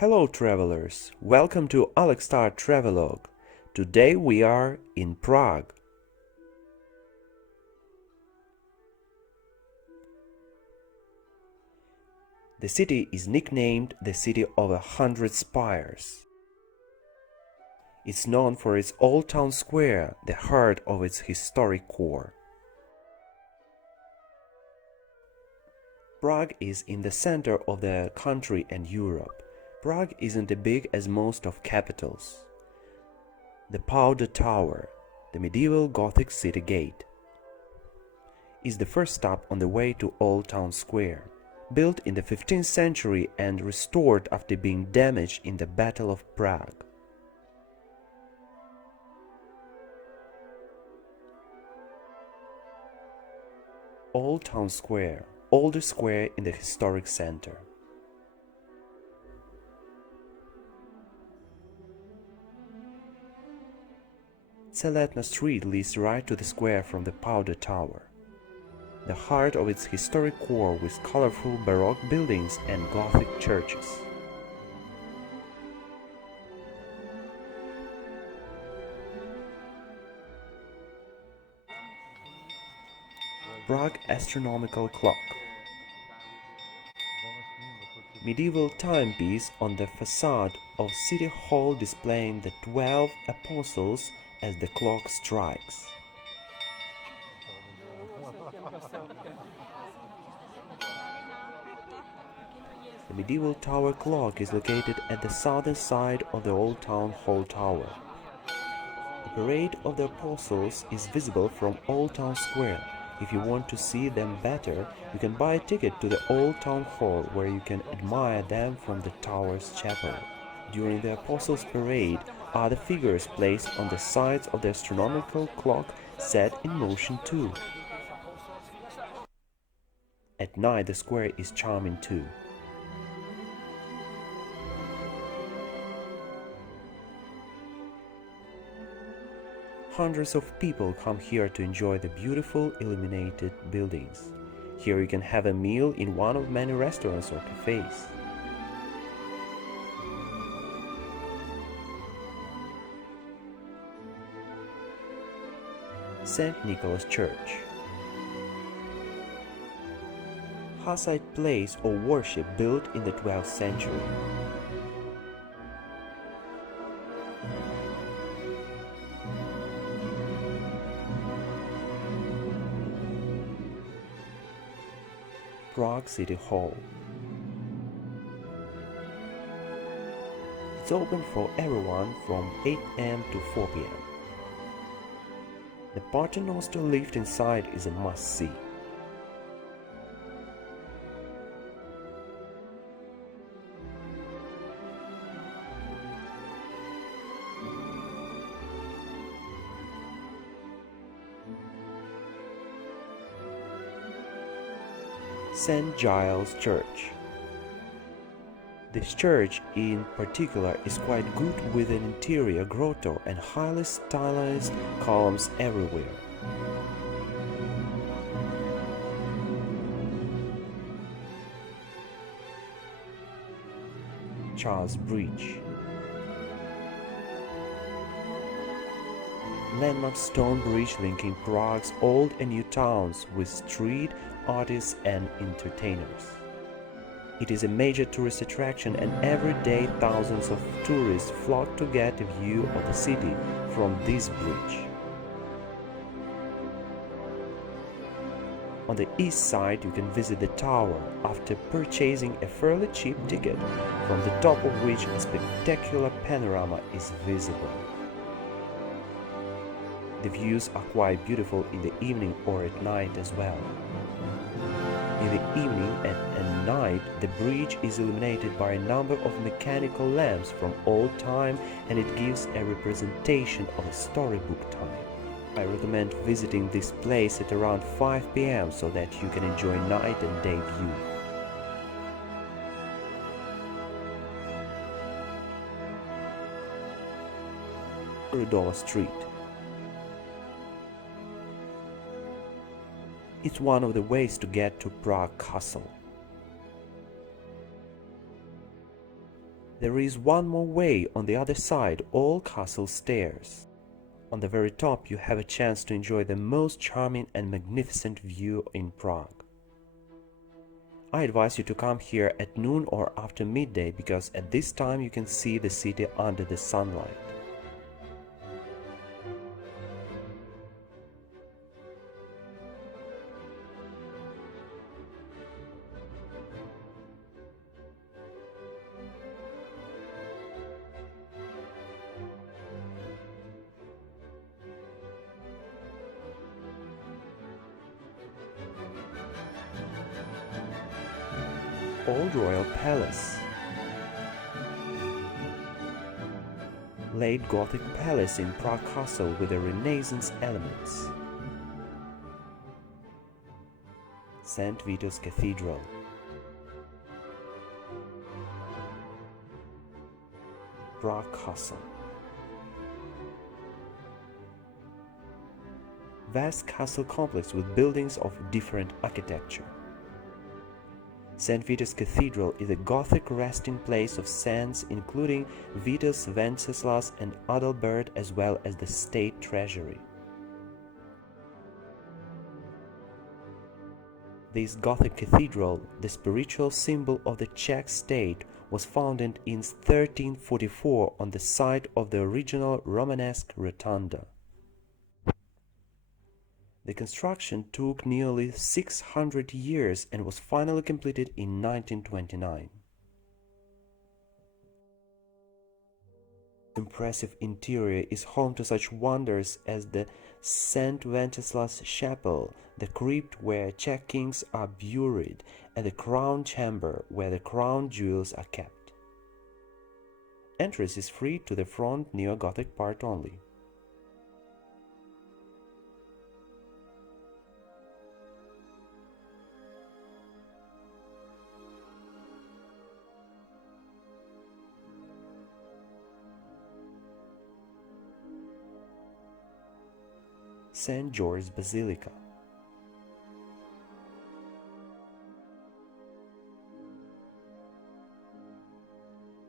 Hello travelers, welcome to AlexTar Travelog. Today we are in Prague. The city is nicknamed the City of 100 Spires. It's known for its old town square, the heart of its historic core. Prague is in the center of the country and Europe. Prague isn't as big as most of capitals. The Powder Tower, the medieval Gothic city gate, is the first stop on the way to Old Town Square. Built in the 15th century and restored after being damaged in the Battle of Prague. Old Town Square, oldest square in the historic center. Vytopna Street leads right to the square from the Powder Tower, the heart of its historic core with colorful Baroque buildings and Gothic churches. Prague Astronomical Clock, medieval timepiece on the facade of City Hall displaying the 12 apostles as the clock strikes. The medieval tower clock is located at the southern side of the Old Town Hall Tower. The parade of the apostles is visible from Old Town Square. If you want to see them better, you can buy a ticket to the Old Town Hall where you can admire them from the tower's chapel. During the Apostles' Parade, other figures placed on the sides of the astronomical clock set in motion too. At night the square is charming too. Hundreds of people come here to enjoy the beautiful illuminated buildings. Here you can have a meal in one of many restaurants or cafes. St. Nicholas Church, Hussite place of worship built in the 12th century. Prague City Hall. It's open for everyone from 8 am to 4 pm. The paternoster lift inside is a must-see. St. Giles Church. This church in particular is quite good with an interior grotto and highly stylized columns everywhere. Charles Bridge. Landmark stone bridge linking Prague's old and new towns with street artists and entertainers. It is a major tourist attraction and every day thousands of tourists flock to get a view of the city from this bridge. On the east side you can visit the tower after purchasing a fairly cheap ticket, from the top of which a spectacular panorama is visible. The views are quite beautiful in the evening or at night as well. In the evening and at night, the bridge is illuminated by a number of mechanical lamps from old time, and it gives a representation of a storybook time. I recommend visiting this place at around 5 pm so that you can enjoy night and day view. Nerudova Street. It's one of the ways to get to Prague Castle. There is one more way on the other side, all castle stairs. On the very top you have a chance to enjoy the most charming and magnificent view in Prague. I advise you to come here at noon or after midday because at this time you can see the city under the sunlight. Old Royal Palace. Late Gothic palace in Prague Castle with the Renaissance elements. St.Vitus Cathedral. Prague Castle. Vast castle complex with buildings of different architecture. St.Vitus Cathedral is a Gothic resting place of saints including Vitus, Wenceslas and Adalbert as well as the state treasury. This Gothic cathedral, the spiritual symbol of the Czech state, was founded in 1344 on the site of the original Romanesque rotunda. The construction took nearly 600 years and was finally completed in 1929. The impressive interior is home to such wonders as the St. Wenceslas Chapel, the crypt where Czech kings are buried, and the crown chamber where the crown jewels are kept. Entrance is free to the front neo-Gothic part only. St.George Basilica.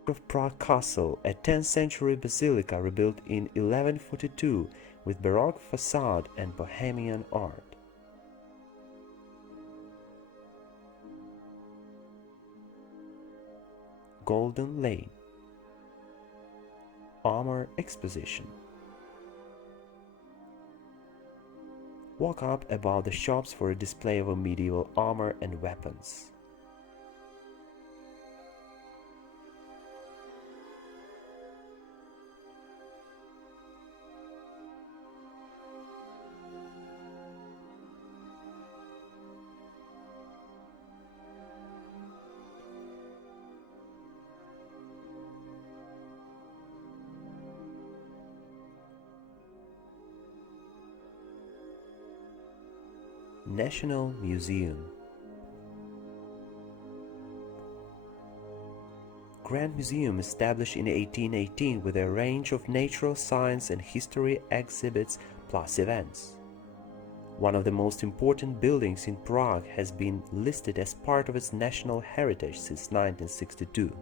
Of Prague Castle, a 10th century basilica rebuilt in 1142 with Baroque facade and Bohemian art. Golden Lane. Armor Exposition. Walk up about the shops for a display of medieval armor and weapons. National Museum. Grand Museum established in 1818 with a range of natural science and history exhibits plus events. One of the most important buildings in Prague has been listed as part of its national heritage since 1962.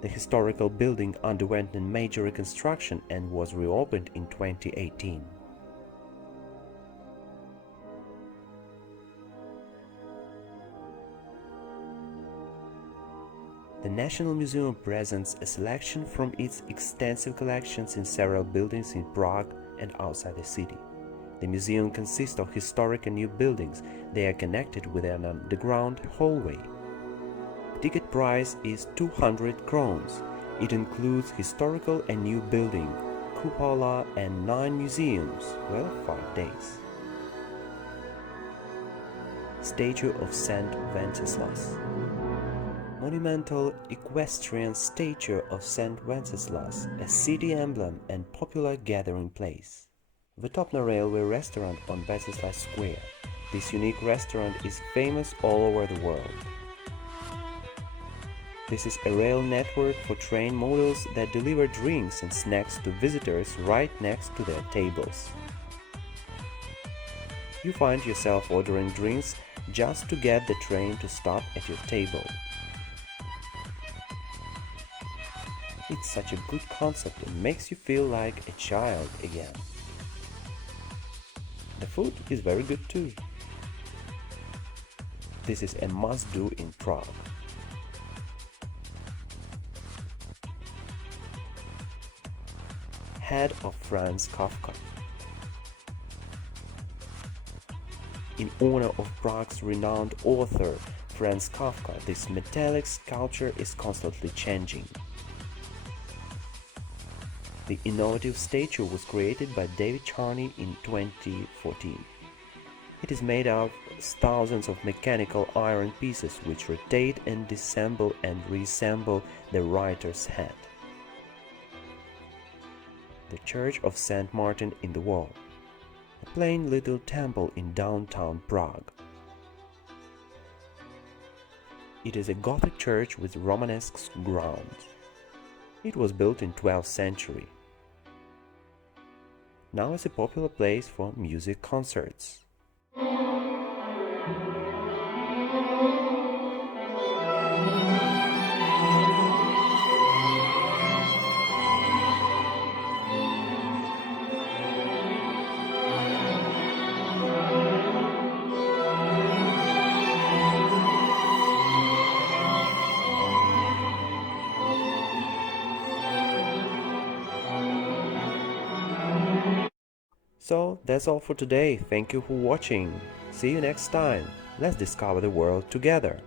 The historical building underwent a major reconstruction and was reopened in 2018. The National Museum presents a selection from its extensive collections in several buildings in Prague and outside the city. The museum consists of historic and new buildings. They are connected with an underground hallway. The ticket price is 200 crowns. It includes historical and new building, cupola and 9 museums, well, 5 days. Statue of St. Wenceslas. Monumental equestrian statue of St. Wenceslas, a city emblem and popular gathering place. Vytopna railway restaurant on Wenceslas Square. This unique restaurant is famous all over the world. This is a rail network for train models that deliver drinks and snacks to visitors right next to their tables. You find yourself ordering drinks just to get the train to stop at your table. It's such a good concept and makes you feel like a child again. The food is very good too. This is a must-do in Prague. Head of Franz Kafka. In honor of Prague's renowned author Franz Kafka, this metallic sculpture is constantly changing. The innovative statue was created by David Charney in 2014. It is made of thousands of mechanical iron pieces which rotate and disassemble and reassemble the writer's head. The Church of St.Martin in the wall. A plain little temple in downtown Prague. It is a Gothic church with Romanesque grounds. It was built in 12th century. Now is a popular place for music concerts. So that's all for today. Thank you for watching. See you next time. Let's discover the world together.